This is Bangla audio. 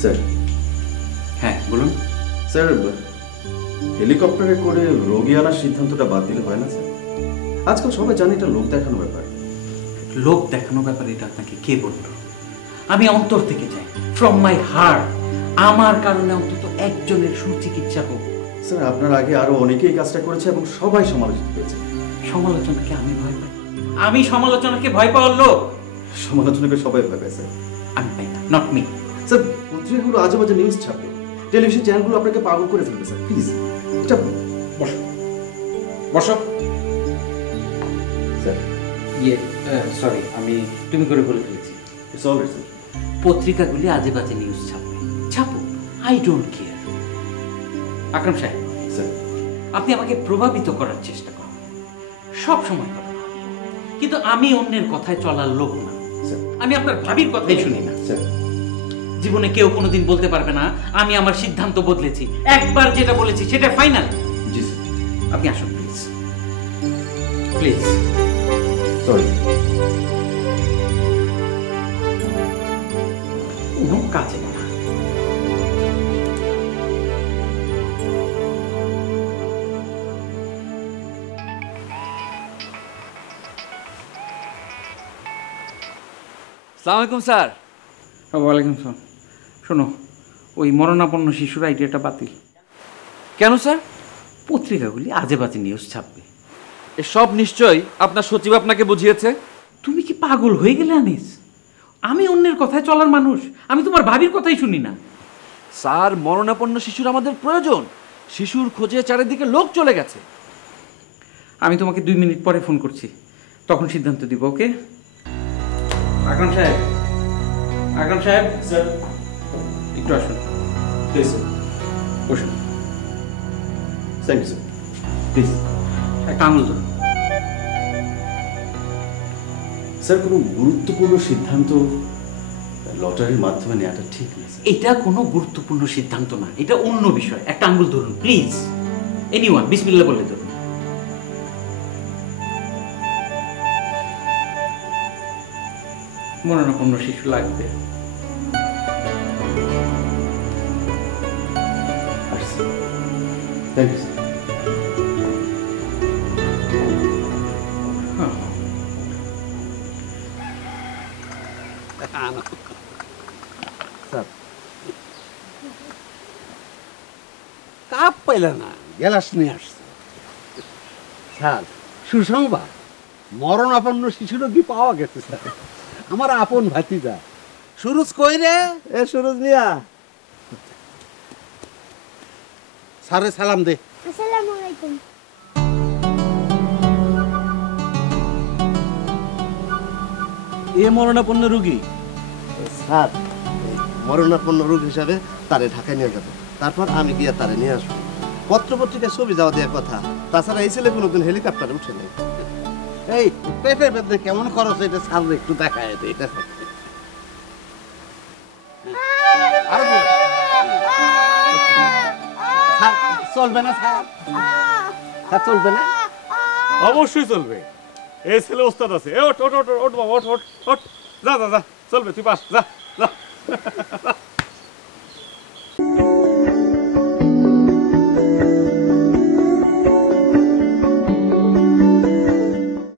স্যার। হ্যাঁ বলুন। স্যার, হেলিকপ্টারে করে রোগী আনার সিদ্ধান্তটা বাদ দিলে হয় না স্যার? আজকাল সবাই জানে এটা লোক দেখানো ব্যাপার। লোক দেখানো ব্যাপারে এটা আপনাকে কে বলল? আমি অন্তর থেকে চাই, ফ্রম মাই হার্ট, আমার কারণে অন্তত একজনের সুচিকিৎসা হোক। স্যার, আপনার আগে আরো অনেকেই কাজটা করেছে এবং সবাই সমালোচিত হয়েছে। সমালোচনাকে আমি ভয় পাই? আমি সমালোচনাকে ভয় পাওয়ার লোক? সমালোচনাকে সবাই ভয় পায় স্যার। আমি পাই না, নট মি। স্যার, পত্রিকাগুলো আজে বাজে নিউজ ছাপবে, টেলিভিশন চ্যানেলগুলো আপনাকে পাগল করে ফেলবে স্যার। প্লিজ এটা বসো বসো। স্যার, সরি, আমি তুমি করে বলে ফেলেছি। It's alright sir. পত্রিকাগুলি আজে বাজে নিউজ ছাপবে, ছাপুক, আই ডোন্ট কেয়ার। আকরাম সাহেব, স্যার, আপনি আমাকে প্রভাবিত করার চেষ্টা করেন, সব সময় করেন, কিন্তু আমি অন্যের কথায় চলার লোক না। স্যার, আমি আপনার ভাবির কথাই শুনি না। স্যার, জীবনে কেউ কোনোদিন বলতে পারবে না আমি আমার সিদ্ধান্ত বদলেছি। একবার যেটা বলেছি সেটা ফাইনাল। জি স্যার। আপনি আসুন প্লিজ, প্লিজ। সরি। কোনো কাজে না। আসসালামু আলাইকুম স্যার। ওয়ালাইকুম আসসালাম। শোনো, ওই মরণাপন্ন শিশুর আইডিয়াটা বাতিল। কেন স্যার? পত্রিকাগুলি আজে বাজে নিউজ ছাপবে। এসব নিশ্চয়ই আপনার সচিব আপনাকে বুঝিয়েছে। তুমি কি পাগল হয়ে গেলে আনিস? আমি অন্যের কথায় চলার মানুষ, আমি তোমার ভাবির কথাই শুনি না। স্যার, মরণাপন্ন শিশুর আমাদের প্রয়োজন। শিশুর খোঁজে চারিদিকে লোক চলে গেছে। আমি তোমাকে 2 মিনিট পরে ফোন করছি, তখন সিদ্ধান্ত দিব। ওকে? আকরাম সাহেব, আকরাম সাহেব স্যার, একটু আসুন। Please sir. বসুন থ্যাংক ইউ স্যার। প্লিজ। একটা আঙুল ধরুন। স্যার, কোনো গুরুত্বপূর্ণ সিদ্ধান্ত লটারির মাধ্যমে নেওয়াটা ঠিক না স্যার। এটা কোনো গুরুত্বপূর্ণ সিদ্ধান্ত না, এটা অন্য বিষয়। একটা আঙুল ধরুন প্লিজ। এনিওয়ান, বিসমিল্লাহ বলে ধরুন। মরণাপন্ন শিশু লাগবে। Thank you sir. কাপ পাইলে না, গ্যালাস নিয়ে আসছে। স্যার, সুসংবাদ, মরণাপন্ন শিশু রোগী পাওয়া গেছে স্যার। আমার আপন ভাতিজা। সুরজ কই রে? এ সুরজ মিয়া, স্যারে সালাম দে। আসসালামু আলাইকুম। এ মরণাপন্ন রোগী? স্যার, মরণাপন্ন রোগ হিসাবে তারে ঢাকায় নিয়ে যাবো, তারপর আমি গিয়ে তারে নিয়ে আসবো। পত্রপত্রিকায় ছবি যাওয়া দেওয়ার কথা, তাছাড়া এই ছেলে কোনোদিন হেলিকপ্টারে উঠে নেই। এই পেটের বেদনে কেমন খরচ, এটা স্যার একটু দেখায় দে। আর বল। স্যার, চলবে না স্যার? স্যার, চলবে না? অবশ্যই চলবে। এই ছেলে ওস্তাদ আছে। ওঠ ওঠ ওঠ ওঠ বাবা, ওঠ ওঠ ওঠ। যা যা যা, চলবে, তুই পাস, যা যা।